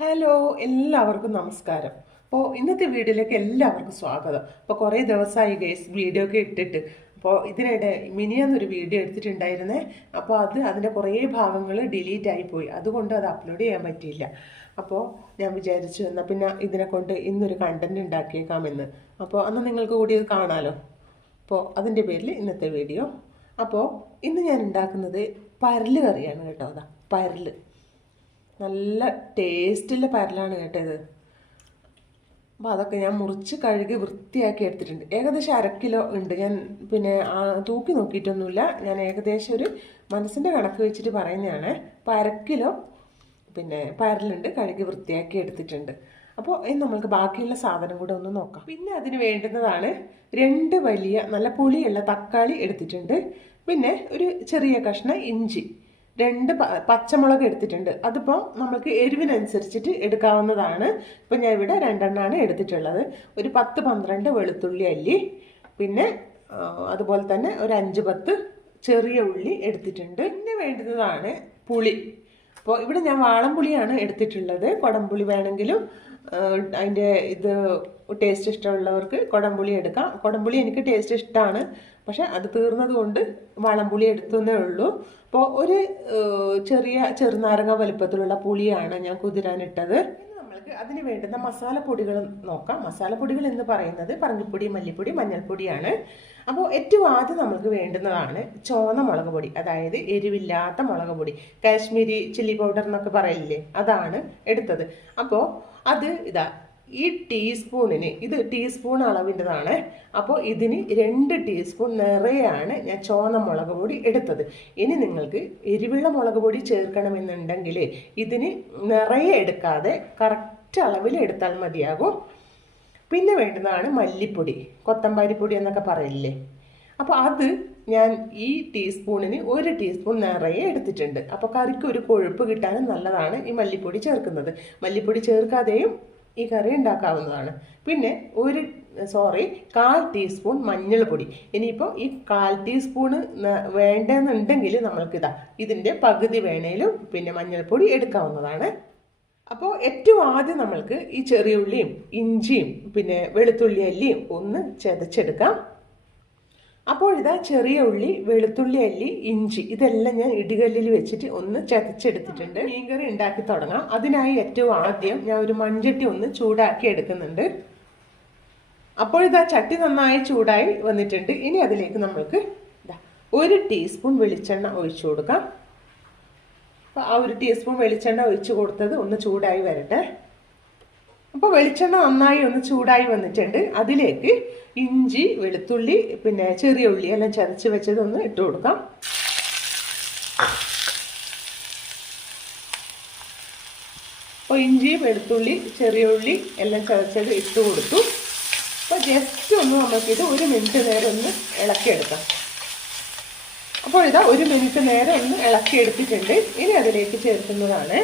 Hello എല്ലാവർക്കും നമസ്കാരം. അപ്പോൾ ഇന്നത്തെ വീഡിയോയിലേക്ക് എല്ലാവർക്കും സ്വാഗതം. അപ്പോൾ കുറേ ദിവസമായി ഗേസ് വീഡിയോ ഒക്കെ ഇട്ടിട്ട്. അപ്പോൾ ഇതിനിടെ മിനിയെന്നൊരു വീഡിയോ എടുത്തിട്ടുണ്ടായിരുന്നേ. അപ്പോൾ അത് അതിന്റെ കുറേ ഭാഗങ്ങൾ ഡിലീറ്റ് ആയിപ്പോയി അതുകൊണ്ട് അത് അപ്ലോഡ് ചെയ്യാൻ പറ്റിയില്ല. അപ്പോൾ ഞാൻ വിചാരിച്ചു എന്നാൽ പിന്നെ ഇതിനെ കൊണ്ട് ഇന്നൊരു കണ്ടന്റ് ഉണ്ടാക്കിയേക്കാമെന്ന് അപ്പോൾ അന്ന് നിങ്ങൾക്ക് കൂടി ഇത് കാണാമല്ലോ അപ്പോൾ അതിന്റെ പേരിൽ ഇന്നത്തെ വീഡിയോ അപ്പോൾ ഇന്ന് ഞാൻ ഉണ്ടാക്കുന്നത് പരൽ കറിയാണ് കേട്ടോ. അതാ പരൽ. നല്ല ടേസ്റ്റുള്ള പരലാണ് കേട്ടത് അപ്പോൾ അതൊക്കെ ഞാൻ മുറിച്ച് കഴുകി വൃത്തിയാക്കി എടുത്തിട്ടുണ്ട്. ഏകദേശം അര കിലോ ഉണ്ട്. ഞാൻ പിന്നെ തൂക്കി നോക്കിയിട്ടൊന്നുമില്ല. ഞാൻ ഏകദേശം ഒരു മനസ്സിന്റെ കണക്ക് വെച്ചിട്ട് പറയുന്നതാണ്. അപ്പോൾ അര കിലോ പിന്നെ പരലുണ്ട്. കഴുകി വൃത്തിയാക്കി എടുത്തിട്ടുണ്ട്. അപ്പോൾ ഇനി നമ്മൾക്ക് ബാക്കിയുള്ള സാധനം കൂടെ ഒന്ന് നോക്കാം. പിന്നെ അതിന് വേണ്ടുന്നതാണ് രണ്ട് വലിയ നല്ല പുളിയുള്ള തക്കാളി എടുത്തിട്ടുണ്ട്. പിന്നെ ഒരു ചെറിയ കഷ്ണം ഇഞ്ചി. രണ്ട് പച്ചമുളക് എടുത്തിട്ടുണ്ട്. അതിപ്പോൾ നമുക്ക് എരിവിനനുസരിച്ചിട്ട് എടുക്കാവുന്നതാണ്. ഇപ്പം ഞാൻ ഇവിടെ രണ്ടെണ്ണമാണ് എടുത്തിട്ടുള്ളത്. ഒരു പത്ത് പന്ത്രണ്ട് വെളുത്തുള്ളി അല്ലി പിന്നെ അതുപോലെ തന്നെ ഒരു അഞ്ച് പത്ത് ചെറിയ ഉള്ളി എടുത്തിട്ടുണ്ട്. പിന്നെ വേണ്ടുന്നതാണ് പുളി. അപ്പോൾ ഇവിടെ ഞാൻ വാളംപുളിയാണ് എടുത്തിട്ടുള്ളത്. കുടംപുളി വേണമെങ്കിലും അതിന്റെ ഇത് ടേസ്റ്റ് ഇഷ്ടമുള്ളവർക്ക് കുടംപുളി എടുക്കാം. കുടംപുളി എനിക്ക് ടേസ്റ്റ് ഇഷ്ടമാണ് പക്ഷെ അത് തീർന്നതുകൊണ്ട് കൊണ്ട് വാളംപുളി എടുത്തേ ഉള്ളൂ. അപ്പോൾ ഒരു ചെറിയ ചെറുനാരങ്ങ വലുപ്പത്തിലുള്ള പുളിയാണ് ഞാൻ കുതിരാനിട്ടത്. നമ്മൾക്ക് അതിന് വേണ്ടുന്ന മസാലപ്പൊടികൾ നോക്കാം. മസാലപ്പൊടികൾ എന്ന് പറയുന്നത് പറങ്കിപ്പൊടി മല്ലിപ്പൊടി മഞ്ഞൾപ്പൊടിയാണ്. അപ്പോൾ ഏറ്റവും ആദ്യം നമുക്ക് വേണ്ടുന്നതാണ് ചോന്ന മുളക് പൊടി അതായത് എരിവില്ലാത്ത മുളക് പൊടി. കാശ്മീരി ചില്ലി പൗഡർ എന്നൊക്കെ പറയില്ലേ? അതാണ് എടുത്തത്. അപ്പോൾ അത് ഇതാ ഈ ടീസ്പൂണിന് ഇത് ടീസ്പൂൺ അളവിന്റെതാണ്. അപ്പോൾ ഇതിന് രണ്ട് ടീസ്പൂൺ നിറയാണ് ഞാൻ ചോന്ന മുളക് പൊടി എടുത്തത്. ഇനി നിങ്ങൾക്ക് എരിവുള്ള മുളക് പൊടി ചേർക്കണമെന്നുണ്ടെങ്കിൽ ഇതിന് നിറയെ എടുക്കാതെ കറക്റ്റ് അളവിൽ എടുത്താൽ മതിയാകും. പിന്നെ വേണ്ടതാണ് മല്ലിപ്പൊടി കൊത്തമ്പാരിപ്പൊടി എന്നൊക്കെ പറയില്ലേ? അപ്പോൾ അത് ഞാൻ ഈ ടീസ്പൂണിന് ഒരു ടീസ്പൂൺ നിറയെ എടുത്തിട്ടുണ്ട്. അപ്പോൾ കറിക്ക് ഒരു കൊഴുപ്പ് കിട്ടാനും നല്ലതാണ് ഈ മല്ലിപ്പൊടി ചേർക്കുന്നത്. മല്ലിപ്പൊടി ചേർക്കാതെയും ഈ കറി ഉണ്ടാക്കാവുന്നതാണ്. പിന്നെ ഒരു സോറി കാൽ ടീസ്പൂൺ മഞ്ഞൾപ്പൊടി. ഇനിയിപ്പോൾ ഈ കാൽ ടീസ്പൂണ് വേണ്ടെന്നുണ്ടെങ്കിൽ നമ്മൾക്കിതാ ഇതിന്റെ പകുതി വേണേലും പിന്നെ മഞ്ഞൾപ്പൊടി എടുക്കാവുന്നതാണ്. അപ്പോൾ ഏറ്റവും ആദ്യം നമ്മൾക്ക് ഈ ചെറിയ ഉള്ളിയും ഇഞ്ചിയും പിന്നെ വെളുത്തുള്ളി അല്ലിയും ഒന്ന് ചതച്ചെടുക്കാം. അപ്പോൾ ഇതാ ചെറിയ ഉള്ളി വെളുത്തുള്ളി അല്ലി ഇഞ്ചി ഇതെല്ലാം ഞാൻ ഇടികല്ലിൽ വെച്ചിട്ട് ഒന്ന് ചതച്ചെടുത്തിട്ടുണ്ട്. മീൻകറി ഉണ്ടാക്കി തുടങ്ങാം. അതിനായി ഏറ്റവും ആദ്യം ഞാൻ ഒരു മൺചട്ടി ഒന്ന് ചൂടാക്കി എടുക്കുന്നുണ്ട്. അപ്പോൾ ഇതാ ചട്ടി നന്നായി ചൂടായി വന്നിട്ടുണ്ട്. ഇനി അതിലേക്ക് നമ്മൾക്ക് ഒരു ടീസ്പൂൺ വെളിച്ചെണ്ണ ഒഴിച്ചു കൊടുക്കാം. അപ്പോൾ ആ ഒരു ടീസ്പൂൺ വെളിച്ചെണ്ണ ഒഴിച്ചു കൊടുത്തത് ഒന്ന് ചൂടായി വരട്ടെ. അപ്പോൾ വെളിച്ചെണ്ണ നന്നായി ഒന്ന് ചൂടായി വന്നിട്ടുണ്ട്. അതിലേക്ക് ഇഞ്ചി വെളുത്തുള്ളി പിന്നെ ചെറിയ ഉള്ളി എല്ലാം ചതച്ച് വെച്ചത് ഒന്ന് ഇട്ട് കൊടുക്കാം. അപ്പോൾ ഇഞ്ചി വെളുത്തുള്ളി ചെറിയ ഉള്ളി എല്ലാം ചതച്ചത് ഇട്ട് കൊടുത്തു. അപ്പോൾ ജസ്റ്റ് ഒന്ന് നമുക്കിത് ഒരു മിനിറ്റ് നേരം ഒന്ന് ഇളക്കിയെടുക്കാം. അപ്പോൾ ഇതാ ഒരു മിനിറ്റ് നേരം ഒന്ന് ഇളക്കിയെടുത്തിട്ടുണ്ട്. ഇനി അതിലേക്ക് ചേർക്കുന്നതാണ്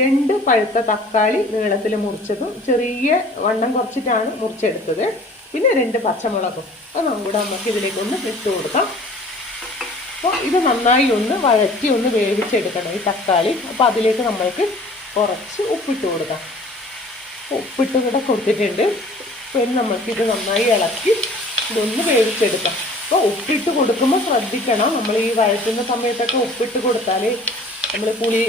രണ്ട് പഴുത്ത തക്കാളി നീളത്തിൽ മുറിച്ചതും ചെറിയ വണ്ണം കുറച്ചിട്ടാണ് മുറിച്ചെടുത്തത്. പിന്നെ രണ്ട് പച്ചമുളകും. അത് കൂടെ നമുക്ക് ഇതിലേക്ക് ഒന്ന് ഇട്ട് കൊടുക്കാം. അപ്പോൾ ഇത് നന്നായി ഒന്ന് വഴറ്റി ഒന്ന് വേവിച്ചെടുക്കണം ഈ തക്കാളി. അപ്പോൾ അതിലേക്ക് നമ്മൾക്ക് കുറച്ച് ഉപ്പിട്ട് കൊടുക്കാം. ഉപ്പിട്ട് കൂടെ കൊടുത്തിട്ടുണ്ട്. പിന്നെ നമുക്കിത് നന്നായി ഇളക്കി ഇതൊന്ന് വേവിച്ചെടുക്കാം. അപ്പോൾ ഉപ്പിട്ട് കൊടുക്കുമ്പോൾ ശ്രദ്ധിക്കണം. നമ്മൾ ഈ വഴറ്റുന്ന സമയത്തൊക്കെ ഉപ്പിട്ട് കൊടുത്താൽ നമ്മൾ പുളി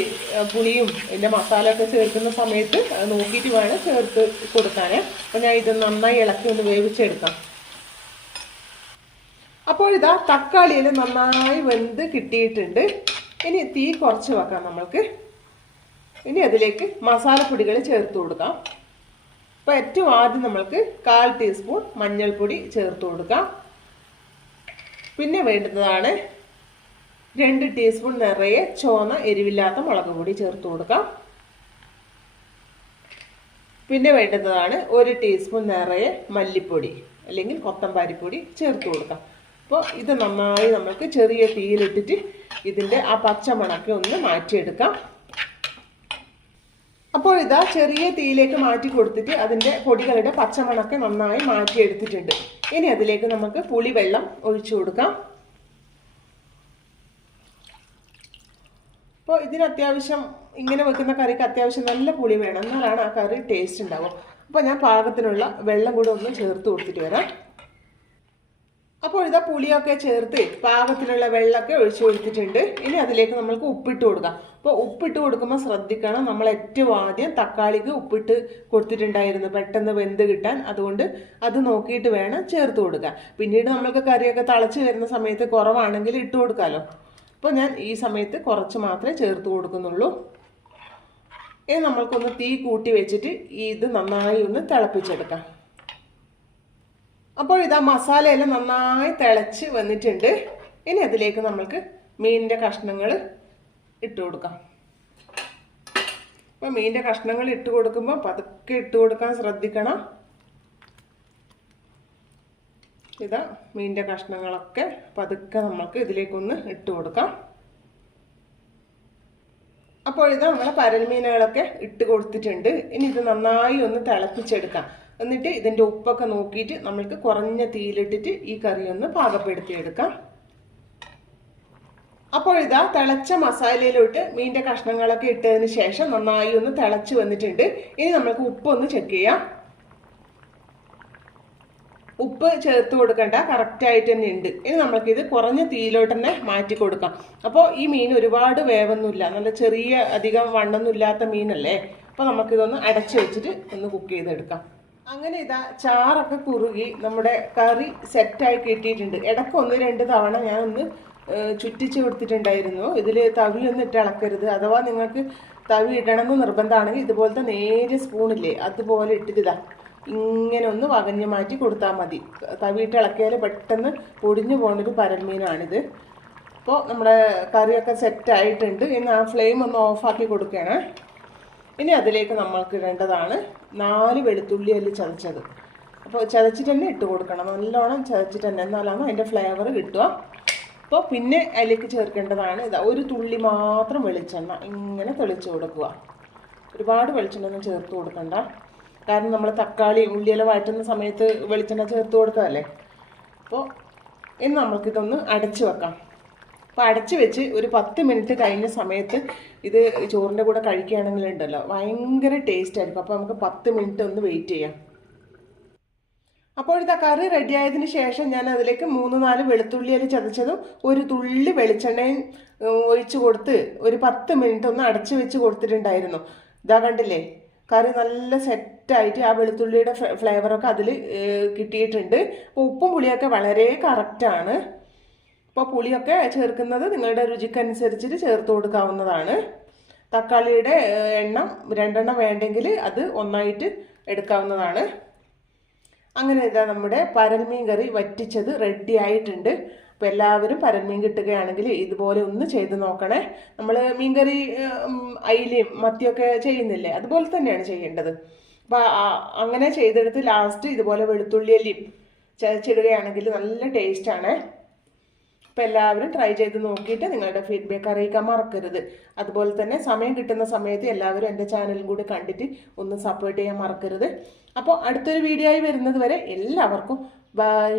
പുളിയും ഇതിന്റെ മസാല ഒക്കെ ചേർക്കുന്ന സമയത്ത് നോക്കിയിട്ട് വേണം ചേർത്ത് കൊടുക്കാൻ അപ്പോൾ ഞാൻ ഇത് നന്നായി ഇളക്കി ഒന്ന് വേവിച്ചെടുക്കാം. അപ്പോൾ ഇതാ തക്കാളിയിൽ നന്നായി വെന്ത് കിട്ടിയിട്ടുണ്ട്. ഇനി തീ കുറച്ച് വെക്കാം നമ്മൾക്ക്. ഇനി അതിലേക്ക് മസാലപ്പൊടികൾ ചേർത്ത് കൊടുക്കാം. അപ്പോൾ ഏറ്റവും ആദ്യം നമ്മൾക്ക് കാൽ ടീസ്പൂൺ മഞ്ഞൾപ്പൊടി ചേർത്ത് കൊടുക്കാം. പിന്നെ വേണ്ടുന്നതാണ് രണ്ട് ടീസ്പൂൺ നിറയെ ചുവന്ന എരിവില്ലാത്ത മുളക് പൊടി ചേർത്ത് കൊടുക്കാം. പിന്നെ വേണ്ടുന്നതാണ് ഒരു ടീസ്പൂൺ നിറയെ മല്ലിപ്പൊടി അല്ലെങ്കിൽ കൊത്തമ്പാരിപ്പൊടി ചേർത്ത് കൊടുക്കാം. അപ്പോൾ ഇത് നന്നായി നമുക്ക് ചെറിയ തീയിലിട്ടിട്ട് ഇതിന്റെ ആ പച്ച പച്ചമണക്കെ ഒന്ന് മാറ്റിയെടുക്കാം. അപ്പോൾ ഇതാ ചെറിയ തീയിലേക്ക് മാറ്റി കൊടുത്തിട്ട് അതിന്റെ പൊടികളുടെ പച്ചമണക്കെ നന്നായി മാറ്റിയെടുത്തിട്ടുണ്ട്. ഇനി അതിലേക്ക് നമുക്ക് പുളി വെള്ളം ഒഴിച്ചു കൊടുക്കാം. അപ്പോൾ ഇതിന് അത്യാവശ്യം ഇങ്ങനെ വെക്കുന്ന കറിക്ക് അത്യാവശ്യം നല്ല പുളി വേണം. എന്നാലാണ് ആ കറി ടേസ്റ്റ് ഉണ്ടാവും അപ്പോൾ ഞാൻ പാകത്തിനുള്ള വെള്ളം കൂടെ ഒന്ന് ചേർത്ത് കൊടുത്തിട്ട് വരാം. അപ്പോൾ ഇതാ പുളിയൊക്കെ ചേർത്ത് പാകത്തിലുള്ള വെള്ളമൊക്കെ ഒഴിച്ചു കൊടുത്തിട്ടുണ്ട്. ഇനി അതിലേക്ക് നമ്മൾക്ക് ഉപ്പിട്ട് കൊടുക്കാം. അപ്പോൾ ഉപ്പിട്ട് കൊടുക്കുമ്പോൾ ശ്രദ്ധിക്കണം. നമ്മൾ ഏറ്റവും ആദ്യം തക്കാളിക്ക് ഉപ്പിട്ട് കൊടുത്തിട്ടുണ്ടായിരുന്നു. പെട്ടെന്ന് വെന്ത് കിട്ടാൻ. അതുകൊണ്ട് അത് നോക്കിയിട്ട് വേണം ചേർത്ത് കൊടുക്കാൻ. പിന്നീട് നമ്മൾക്ക് കറിയൊക്കെ തിളച്ച് വരുന്ന സമയത്ത് കുറവാണെങ്കിൽ ഇട്ട് കൊടുക്കാമല്ലോ അപ്പോൾ ഞാൻ ഈ സമയത്ത് കുറച്ച് മാത്രമേ ചേർത്ത് കൊടുക്കുന്നുള്ളൂ. ഇനി നമ്മൾക്കൊന്ന് തീ കൂട്ടി വെച്ചിട്ട് ഇത് നന്നായി ഒന്ന് തിളപ്പിച്ചെടുക്കാം. അപ്പോൾ ഇതാ മസാലയെല്ലാം നന്നായി തിളച്ച് വന്നിട്ടുണ്ട്. ഇനി അതിലേക്ക് നമ്മൾക്ക് മീനിന്റെ കഷ്ണങ്ങൾ ഇട്ട് കൊടുക്കാം. അപ്പോൾ മീനിന്റെ കഷ്ണങ്ങൾ ഇട്ട് കൊടുക്കുമ്പോൾ പതുക്കെ ഇട്ട് കൊടുക്കാൻ ശ്രദ്ധിക്കണം. ഇതാ മീനിന്റെ കഷ്ണങ്ങളൊക്കെ പതുക്കെ നമ്മൾക്ക് ഇതിലേക്കൊന്ന് ഇട്ട് കൊടുക്കാം. അപ്പോൾ ഇത് നമ്മളെ പരൽമീനുകളൊക്കെ ഇട്ട് കൊടുത്തിട്ടുണ്ട്. ഇനി ഇത് നന്നായി ഒന്ന് തിളപ്പിച്ചെടുക്കാം. എന്നിട്ട് ഇതിന്റെ ഉപ്പൊക്കെ നോക്കിയിട്ട് നമ്മൾക്ക് കുറഞ്ഞ തീയിലിട്ടിട്ട് ഈ കറി ഒന്ന് പാകപ്പെടുത്തിയെടുക്കാം. അപ്പോൾ ഇതാ തിളച്ച മസാലയിലോട്ട് മീന്റെ കഷ്ണങ്ങളൊക്കെ ഇട്ടതിന് ശേഷം നന്നായി ഒന്ന് തിളച്ച് വന്നിട്ടുണ്ട്. ഇനി നമ്മൾക്ക് ഉപ്പൊന്ന് ചെക്ക് ചെയ്യാം. ഉപ്പ് ചേർത്ത് കൊടുക്കണ്ട കറക്റ്റായിട്ട് തന്നെ ഉണ്ട്. ഇനി നമ്മൾക്കിത് കുറഞ്ഞ തീയിലോട്ട് തന്നെ മാറ്റി കൊടുക്കാം. അപ്പോൾ ഈ മീൻ ഒരുപാട് വേവൊന്നുമില്ല. നല്ല ചെറിയ അധികം വണ്ണൊന്നുമില്ലാത്ത മീനല്ലേ? അപ്പോൾ നമുക്കിതൊന്ന് അടച്ചു വെച്ചിട്ട് ഒന്ന് കുക്ക് ചെയ്തെടുക്കാം. അങ്ങനെ ഇതാ ചാറൊക്കെ കുറുകി നമ്മുടെ കറി സെറ്റായി കിട്ടിയിട്ടുണ്ട്. ഇടയ്ക്ക് ഒന്ന് രണ്ട് തവണ ഞാൻ ഒന്ന് ചുറ്റിച്ച് കൊടുത്തിട്ടുണ്ടായിരുന്നു. ഇതിൽ തവിയൊന്നും ഇട്ട് ഇളക്കരുത്. അഥവാ നിങ്ങൾക്ക് തവി ഇടണമെന്ന് നിർബന്ധമാണെങ്കിൽ ഇതുപോലത്തെ നേരിയ സ്പൂണില്ലേ അതുപോലെ ഇട്ടിട്ടിതാ ഇങ്ങനെ ഒന്ന് വകഞ്ഞ് മാറ്റി കൊടുത്താൽ മതി. തവിയിട്ട് ഇളക്കിയാൽ പെട്ടെന്ന് പൊടിഞ്ഞു പോകുന്നൊരു പരൽമീനാണിത് അപ്പോൾ നമ്മുടെ കറിയൊക്കെ സെറ്റ് ആയിട്ടുണ്ട് ഇനി ആ ഫ്ലെയിം ഒന്ന് ഓഫാക്കി കൊടുക്കുകയാണ് ഇനി അതിലേക്ക് നമ്മൾക്ക് ഇടേണ്ടതാണ് നാല് വെളുത്തുള്ളി അല്ലി ചതച്ചത്. അപ്പോൾ ചതച്ചിട്ട് തന്നെ ഇട്ട് കൊടുക്കണം. നല്ലോണം ചതച്ചിട്ട് തന്നെ. എന്നാലാണ് അതിന്റെ ഫ്ലേവർ കിട്ടുക. അപ്പോൾ പിന്നെ അതിലേക്ക് ചേർക്കേണ്ടതാണ് ഇതാ ഒരു തുള്ളി മാത്രം വെളിച്ചെണ്ണ. ഇങ്ങനെ തെളിച്ച് കൊടുക്കുക. ഒരുപാട് വെളിച്ചെണ്ണ ഒന്നും ചേർത്ത് കൊടുക്കണ്ട. കാരണം നമ്മൾ തക്കാളി ഉള്ളിയെല്ലാം വഴറ്റുന്ന സമയത്ത് വെളിച്ചെണ്ണ ചേർത്ത് കൊടുത്തതല്ലേ അപ്പോൾ ഇന്ന് നമുക്കിതൊന്ന് അടച്ചു വെക്കാം. അപ്പോൾ അടച്ചു വെച്ച് ഒരു പത്ത് മിനിറ്റ് കഴിഞ്ഞ സമയത്ത് ഇത് ചോറിന്റെ കൂടെ കഴിക്കുകയാണെങ്കിൽ ഉണ്ടല്ലോ ഭയങ്കര ടേസ്റ്റ് ആയിരിക്കും. അപ്പോൾ നമുക്ക് പത്ത് മിനിറ്റ് ഒന്ന് വെയിറ്റ് ചെയ്യാം. അപ്പോൾ ഇതാ കറി റെഡി ആയതിന് ശേഷം ഞാൻ അതിലേക്ക് മൂന്ന് നാല് വെളുത്തുള്ളി വെളുത്തുള്ളിയിൽ ചതച്ചതും ഒരു തുള്ളി വെളിച്ചെണ്ണയും ഒഴിച്ച് കൊടുത്ത് ഒരു പത്ത് മിനിറ്റ് ഒന്ന് അടച്ചു വെച്ച് കൊടുത്തിട്ടുണ്ടായിരുന്നു. ഇതാ കണ്ടില്ലേ? കറി നല്ല സെറ്റായിട്ട് ആ വെളുത്തുള്ളിയുടെ ഫ്ലേവറൊക്കെ അതിൽ കിട്ടിയിട്ടുണ്ട്. അപ്പോൾ ഉപ്പും പുളിയൊക്കെ വളരെ കറക്റ്റാണ്. അപ്പോൾ പുളിയൊക്കെ ചേർക്കുന്നത് നിങ്ങളുടെ രുചിക്കനുസരിച്ചിട്ട് ചേർത്ത് കൊടുക്കാവുന്നതാണ്. തക്കാളിയുടെ എണ്ണം രണ്ടെണ്ണം വേണ്ടെങ്കിൽ അത് ഒന്നായിട്ട് എടുക്കാവുന്നതാണ്. അങ്ങനെ ഇതാ നമ്മുടെ പരൽമീൻ കറി വറ്റിച്ചത് റെഡി ആയിട്ടുണ്ട്. അപ്പോൾ എല്ലാവരും പരൽമീൻ കിട്ടുകയാണെങ്കിൽ ഇതുപോലെ ഒന്ന് ചെയ്ത് നോക്കണേ. നമ്മൾ മീൻകറി അയിലയും മത്തിയൊക്കെ ചെയ്യുന്നില്ലേ? അതുപോലെ തന്നെയാണ് ചെയ്യേണ്ടത്. അപ്പോൾ അങ്ങനെ ചെയ്തെടുത്ത് ലാസ്റ്റ് ഇതുപോലെ വെളുത്തുള്ളിയല്ലിയും ചതച്ചിടുകയാണെങ്കിൽ നല്ല ടേസ്റ്റാണ് അപ്പോൾ എല്ലാവരും ട്രൈ ചെയ്ത് നോക്കിയിട്ട് നിങ്ങളുടെ ഫീഡ്ബാക്ക് അറിയിക്കാൻ മറക്കരുത്. അതുപോലെ തന്നെ സമയം കിട്ടുന്ന സമയത്ത് എല്ലാവരും എന്റെ ചാനലും കൂടി കണ്ടിട്ട് ഒന്ന് സപ്പോർട്ട് ചെയ്യാൻ മറക്കരുത്. അപ്പോൾ അടുത്തൊരു വീഡിയോ ആയി വരുന്നത് വരെ എല്ലാവർക്കും ബൈ